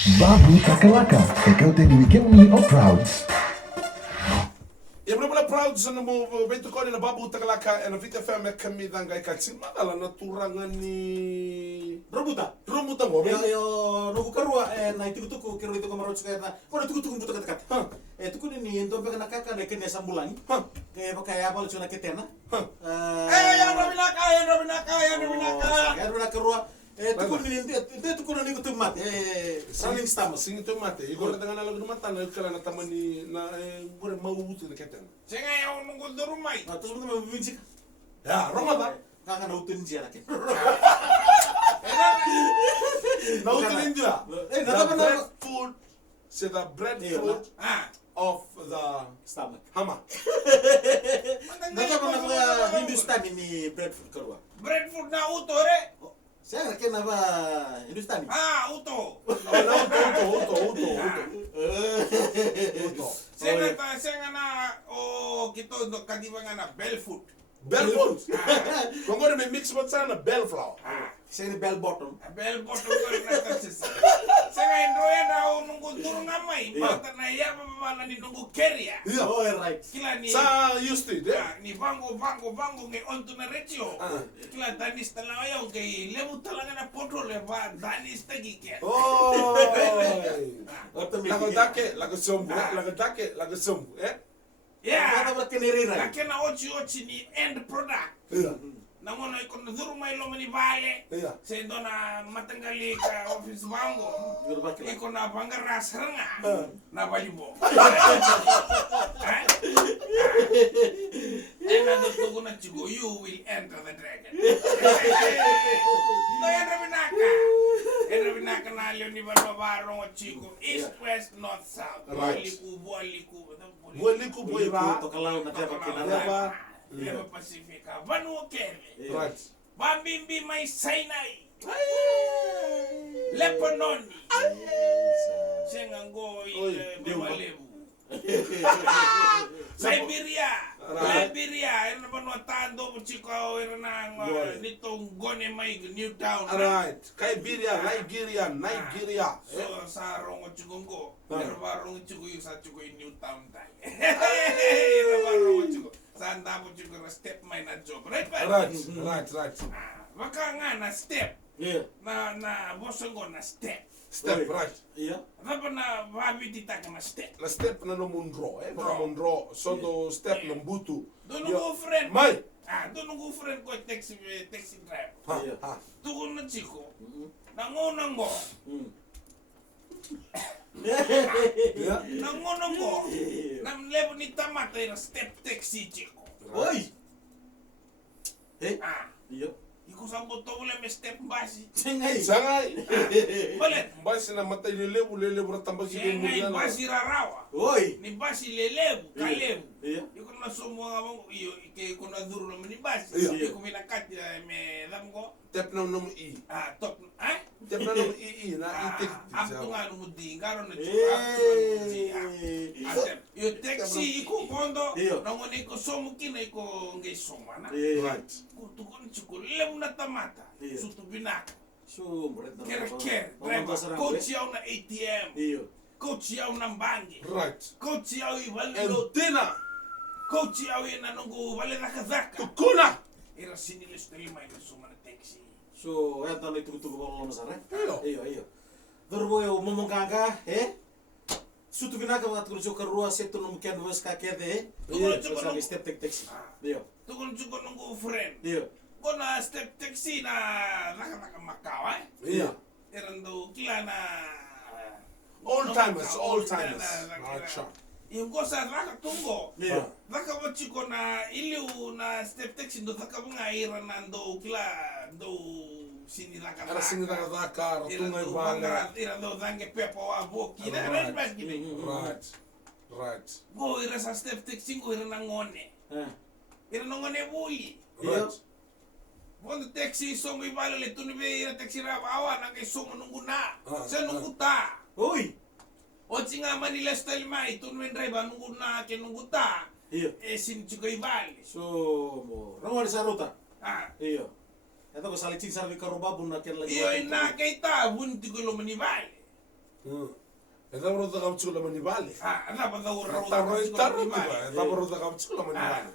Babu Takalaka, ikaw tinibigyan mo of Prouds. E mula proud sa mo bento ko na Babu Takalaka and Vita FM kami dangay katsin madala na turangan ni Robuta. Romuta mo Yo no karua na tuku kero itu kamaro tsaka na. Kono tuku buta kat. Tuku ni ndo peka nakaka na kenya sambulan. Kaya pakai apa lu na ketena. ya Robinaka Ya Robinaka karua. Tuku ni tuku ni ko tumat. Running stammer. Sing itu mate iko na tangana lagu mata na kala na tamani na gure mawutu na keten Senga yaw nunggu durumay. Terus betul music. ya Romata Kakak na utin siya laki. na utin india Eh, the nata bread na food say the bread Iya, food Ah, of the stomach. hama Nata na Hindustan ini bread food karua. bread food na uto re. Saya kira apa Hindustan. Ah, uto. na uto Senga na o kito do kadiba nga na bell food. bell food kongo me mix but sana bell flour Ah, Saya ni bell bottom. bell bottom ko na tasisa. Senga indroya na o nunggu durung amay. Bata na iya babala ni nunggu keria. yeah Oh, right. Kila ni sa used to it ni bango nge onto na retio. Kila danis talaga yung kay lebu talaga na potro le ba danis tagi kya. oh Automatic. lago sombu Yeah. Kata berkeniri right. Lakena ochi ni end product. yeah Nangono iko na duru may lo mani vale. yeah Sendo na matangali ka office bango. Guru bakil. Iko na bangara saranga. Na balibo. And na dito na chigo, you will enter the dragon. No yan rabinaka na aliyo ni Balbabarong o chigo. East, west, north, south. Right. Bualiku. Bualiku buiba Tokalau na teba kinara. Teba. Leva Pacifica. Vanu Kele. right Bambimbi may Sinai. Lepanoni. Sengango Oy, Bimalebu. Liberia. Right. Liberia. Ano ba no tando mo chiko nang Gone. nitong gone may Newtown. right Nigeria So sa rongo chigongo. Pero ba rongo chigo yung sa chigo yung Newtown tayo. Pero ba rongo chigo. Saan tamo chigo na step may na job. Right ba? right Baka nga na step. Iya. Na bosongo na step. step Oi. right Iya. Apa na babi tita ka na step. la step na no mundro na mundro so do step na mbutu Doon Yo. ko friend. mai Doon ko friend ko taxi driver. ha Iya. ha Tukon na chiko. Nangunang mo. yeah Nangunang mo. Nam level ni tamata na step taxi chiko. Oi. Iya. Iko sa boto wala may step basi. Sengai. sangai Balet. basi na matay lelebu ratamba Siya gibe nga mo yung basi rarawa. Oi. Ni basi lelebu. Kalebu. Iya. Iko na sumo nga mo. Iko na duro naman ni basi. Iya. Iko minakat me dam ko. tep na no i Top. tep na no i na itik Abto nga lumudi. Ngaro na Eh. yung taxi iko kondo. Iyo. Nangon iko somo kina iko ngay soma na. right Tukon chiko lebu na tamata. Iyo. Sutu binaka. So, berat na. Ker. Driver. Coach yaw na ATM. Iyo. Coach yaw ng bangi. right Coach yaw and ibalilo. dinner Coach yaw nanungu wale nakazaka. tukuna Ira sinilis na lima ina suma na taxi. So, ayan tanong itutugo ko mo sa rin. Iyo. Iyo. Durbo yo momonganga, Sutu binaka mga tulso karua seto nung canvas ka kede. Iyo. So, sabi step take taxi. Iyo. Tukon chuko nungu friend. Iyo. Ko na step taxi na nakataka makaw yeah Iran do kila na all timers acha yung ko sa nakatunggo. Iyo. Naka mo chiko na iliw na step taxi do naka mga iran nando kila do sinila ka. ara singa ka daka Iran ratungay do bala bangarat, iran do dange pepo wa boki na Right. red bag gini. right Go ira sa step taxi go ira nangone. Ira nangone buli. Iyo. right Quando taxi songo ibalo le tu nibe ira taxi ra awa nang kay songo nunggu na. Ah, Sa nunggu ta. Oi. O tinga Manila style mai tu nibe driver nunggu na ke nunggu ta. Iyo. Sin chico ibali. So, mo. Rangon sa ruta. Iyo. Ito ko salicin sarvi karuba bun na ken lagi. Iyo ina kay ta bun ti ko lo manibali. Esa bro da kapchula manibali. Ana pa daw raw. Taro ba? Esa bro da kapchula manibali.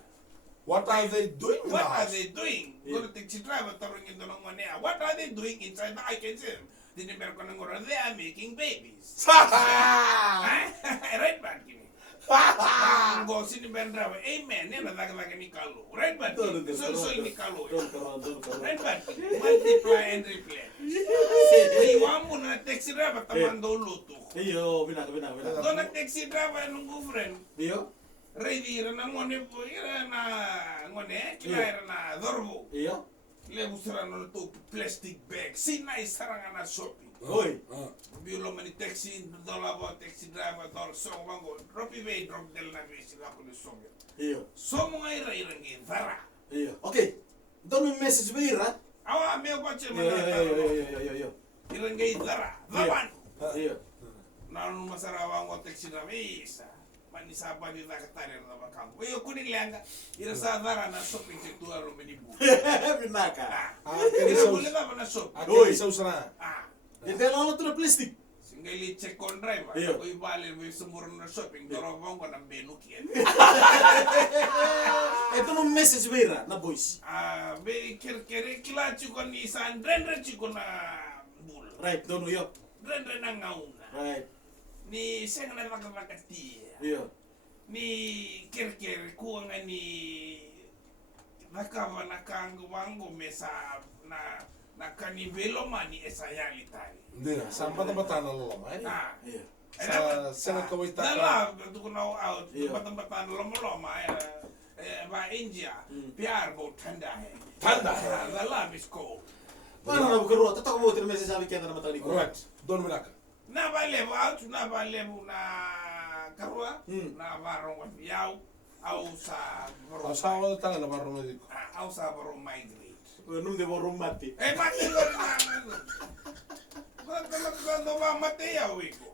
What are they doing in the What are house? they doing? Gonna take si driver tarong ito ng money. What are they doing inside the I can see them? Dinimer ko ng oras, they are making babies. Right ba? Ang go sinimer driver, amen. Yan ang laga-laga ni Carlo. Right ba? So ni Carlo. Right ba? Multiply and replenish. Iwan mo na taxi driver, tamando luto. Iyo, bina. Doon na taxi driver ng girlfriend. Iyo? Ready na ngone po ira na ngone kila na dorbo. Iyo? Le busara no to plastic bag. Sina isaranga na shopping. Oi. Biulo mani taxi dola bo taxi driver dol so bango. Ropi be drop del na visi la ko sobe. Iyo. So mo ira ngi vara. Iyo. Okay. Don't me message beira. Awa me ko che Iyo. Ira ngi vara. Vaban. Iyo. Na no masara wango taxi driver isa. Mani saba di na katare na bakampo. Iyo kuning lenga. Ira sa vara na shopping ke tu aro meni bu. Binaka. Ira boleh na na shop. Aquele sa usara. Ito lang ito na plastic. Singali check on driver. Iyo. Ako ibalik mo sumuro na shopping. Dorobong ko ng benukian. Ito no message beira na boys. Be kere kila chiko ni isan drenre chiko na bul. Right, dono yo. Drenre na ngauna. Right. Ni senga na lakatia. Iyo. Ni kere kuang ni nakava na kangu wangu mesa na kanibelo mani esayali tali. Hindi na. Saan ba tabatana lomay? Iyo. Sa kaway Dala, tuko na out. Batang-batang loma-loma. Ba India. Piar go tanda hai. Tanda hai. The love is cold. Paano na bukaro? Tatak mo ito message sabi kaya na matali ko. Right. Doon mo naka. Na ba levo out, na ba levo na karua, na barong yaw, au sa barong. Asawa na tanga na parang mediko. Au sa barong migrate. Nung di mo rumati. Mati ko na. Cuando va mate yaw iko.